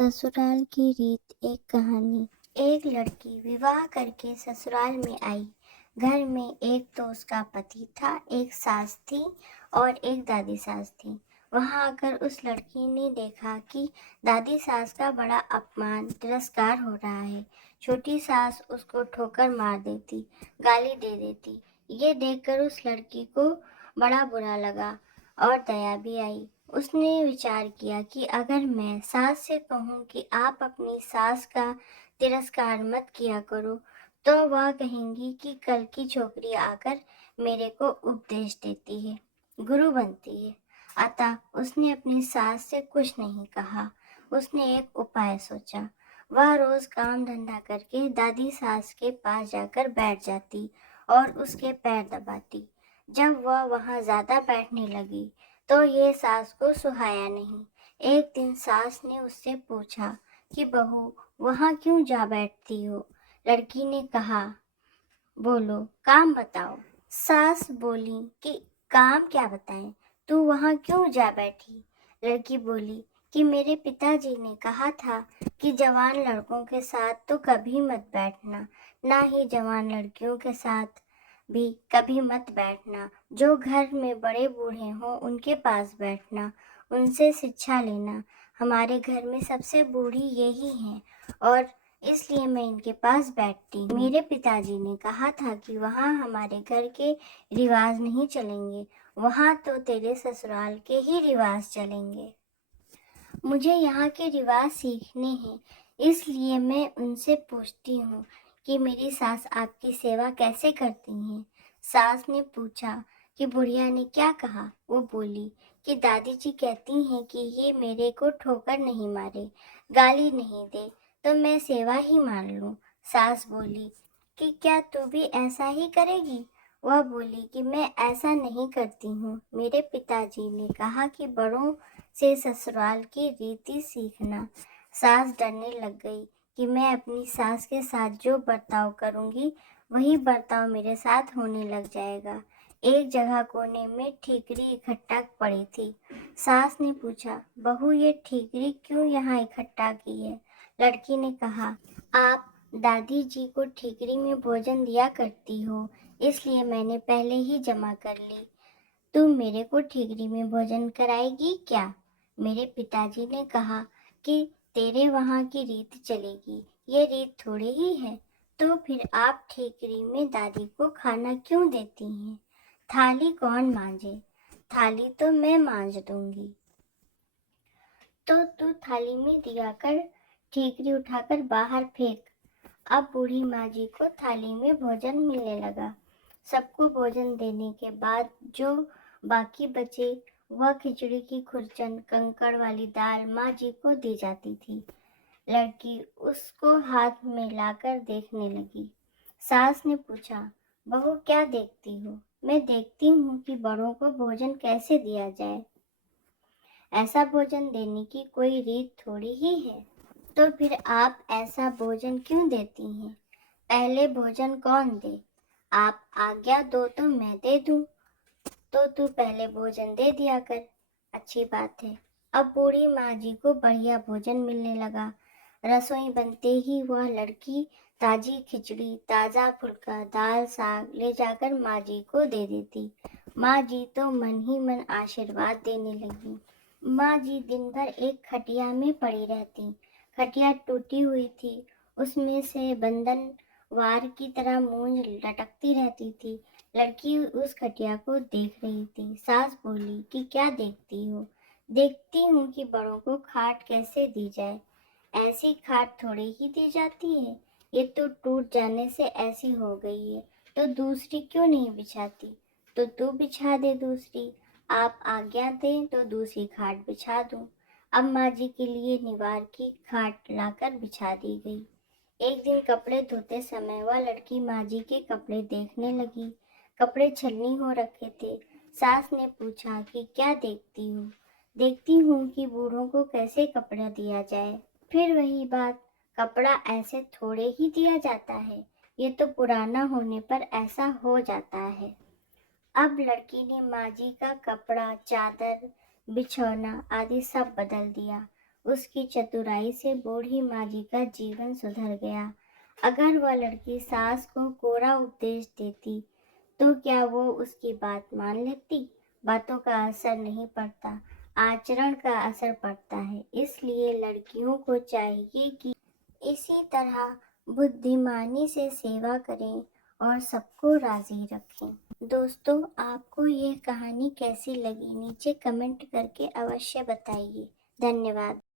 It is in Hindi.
ससुराल की रीत एक कहानी। एक लड़की विवाह करके ससुराल में आई। घर में एक तो उसका पति था, एक सास थी और एक दादी सास थी। वहां आकर उस लड़की ने देखा कि दादी सास का बड़ा अपमान तिरस्कार हो रहा है। छोटी सास उसको ठोकर मार देती, गाली दे देती। ये देखकर उस लड़की को बड़ा बुरा लगा और दया भी आई। उसने विचार किया कि अगर मैं सास से कहूँ कि आप अपनी सास का तिरस्कार मत किया करो, तो वह कहेंगी कि कल की छोकरी आकर मेरे को उपदेश देती है, गुरु बनती है। अतः उसने अपनी सास से कुछ नहीं कहा। उसने एक उपाय सोचा। वह रोज काम धंधा करके दादी सास के पास जाकर बैठ जाती और उसके पैर दबाती। जब वह वहां ज्यादा बैठने लगी तो ये सास को सुहाया नहीं। एक दिन सास ने उससे पूछा कि बहू, वहां क्यों जा बैठती हो? लड़की ने कहा, बोलो, काम बताओ। सास बोली कि काम क्या बताएं, तू वहां क्यों जा बैठी? लड़की बोली कि मेरे पिताजी ने कहा था कि जवान लड़कों के साथ तो कभी मत बैठना, ना ही जवान लड़कियों के साथ भी कभी मत बैठना। जो घर में बड़े बूढ़े हों उनके पास बैठना, उनसे शिक्षा लेना। हमारे घर में सबसे बूढ़ी यही हैं और इसलिए मैं इनके पास बैठती हूँ। मेरे पिताजी ने कहा था कि वहाँ हमारे घर के रिवाज नहीं चलेंगे, वहाँ तो तेरे ससुराल के ही रिवाज चलेंगे। मुझे यहाँ के रिवाज सीखने हैं, इसलिए मैं उनसे पूछती हूँ कि मेरी सास आपकी सेवा कैसे करती हैं। सास ने पूछा कि बुढ़िया ने क्या कहा। वो बोली कि दादी जी कहती हैं कि ये मेरे को ठोकर नहीं मारे, गाली नहीं दे, तो मैं सेवा ही मान लूं। सास बोली कि क्या तू भी ऐसा ही करेगी? वह बोली कि मैं ऐसा नहीं करती हूँ। मेरे पिताजी ने कहा कि बड़ों से ससुराल की रीति सीखना। सास डरने लग गई कि मैं अपनी सास के साथ जो बर्ताव करूंगी वही बर्ताव मेरे साथ होने लग जाएगा। एक जगह कोने में ठीकरी इकट्ठा पड़ी थी। सास ने पूछा, बहू, ये ठीकरी क्यों यहाँ इकट्ठा की है? लड़की ने कहा, आप दादी जी को ठीकरी में भोजन दिया करती हो, इसलिए मैंने पहले ही जमा कर ली। तुम मेरे को ठीकरी में भोजन कराएगी क्या? मेरे पिताजी ने कहा कि तेरे वहाँ की रीत चलेगी, ये रीत थोड़ी ही है। तो फिर आप ठीकरी में दादी को खाना क्यों देती हैं? थाली कौन मांजे? थाली तो मैं मांज दूंगी। तो तू थाली में दिया कर, ठीकरी उठाकर बाहर फेंक। अब बूढ़ी माँ जी को थाली में भोजन मिलने लगा। सबको भोजन देने के बाद जो बाकी बचे वह खिचड़ी की खुरचन, कंकड़ वाली दाल माँ जी को दी जाती थी। लड़की उसको हाथ में लाकर देखने लगी। सास ने पूछा, बहू, क्या देखती हो? मैं देखती हूँ कि बड़ों को भोजन कैसे दिया जाए। ऐसा भोजन देने की कोई रीत थोड़ी ही है। तो फिर आप ऐसा भोजन क्यों देती हैं? पहले भोजन कौन दे? आप आज्ञा दो तो मैं दे दूं। तो तू पहले भोजन दे दिया कर। अच्छी बात है। अब बूढ़ी माँ जी को बढ़िया भोजन मिलने लगा। रसोई बनते ही वह लड़की ताजी खिचड़ी, ताजा फुल्का, दाल, साग ले जाकर माँ जी को दे देती। माँ जी तो मन ही मन आशीर्वाद देने लगी। माँ जी दिन भर एक खटिया में पड़ी रहती। खटिया टूटी हुई थी, उसमें से बंधन वार की तरह मूंज लटकती रहती थी। लड़की उस खटिया को देख रही थी। सास बोली कि क्या देखती हो? देखती हूँ कि बड़ों को खाट कैसे दी जाए। ऐसी खाट थोड़ी ही दी जाती है, ये तो टूट जाने से ऐसी हो गई है, तो दूसरी क्यों नहीं बिछाती? तो तू बिछा दे दूसरी। आप आज्ञा दें तो दूसरी खाट बिछा दूं। अब माँ जी के लिए निवार की खाट लाकर बिछा दी गई। एक दिन कपड़े धोते समय वह लड़की माँ जी के कपड़े देखने लगी। कपड़े छलनी हो रखे थे। सास ने पूछा कि क्या देखती हूँ? देखती हूँ कि बूढ़ों को कैसे कपड़ा दिया जाए। फिर वही बात, कपड़ा ऐसे थोड़े ही दिया जाता है, ये तो पुराना होने पर ऐसा हो जाता है। अब लड़की ने माँ जी का कपड़ा, चादर, बिछौना आदि सब बदल दिया। उसकी चतुराई से बूढ़ी माँ जी का जीवन सुधर गया। अगर वह लड़की सास को कोरा उपदेश देती तो क्या वो उसकी बात मान लेती? बातों का असर नहीं पड़ता, आचरण का असर पड़ता है। इसलिए लड़कियों को चाहिए कि इसी तरह बुद्धिमानी से सेवा करें और सबको राजी रखें। दोस्तों, आपको ये कहानी कैसी लगी नीचे कमेंट करके अवश्य बताइए। धन्यवाद।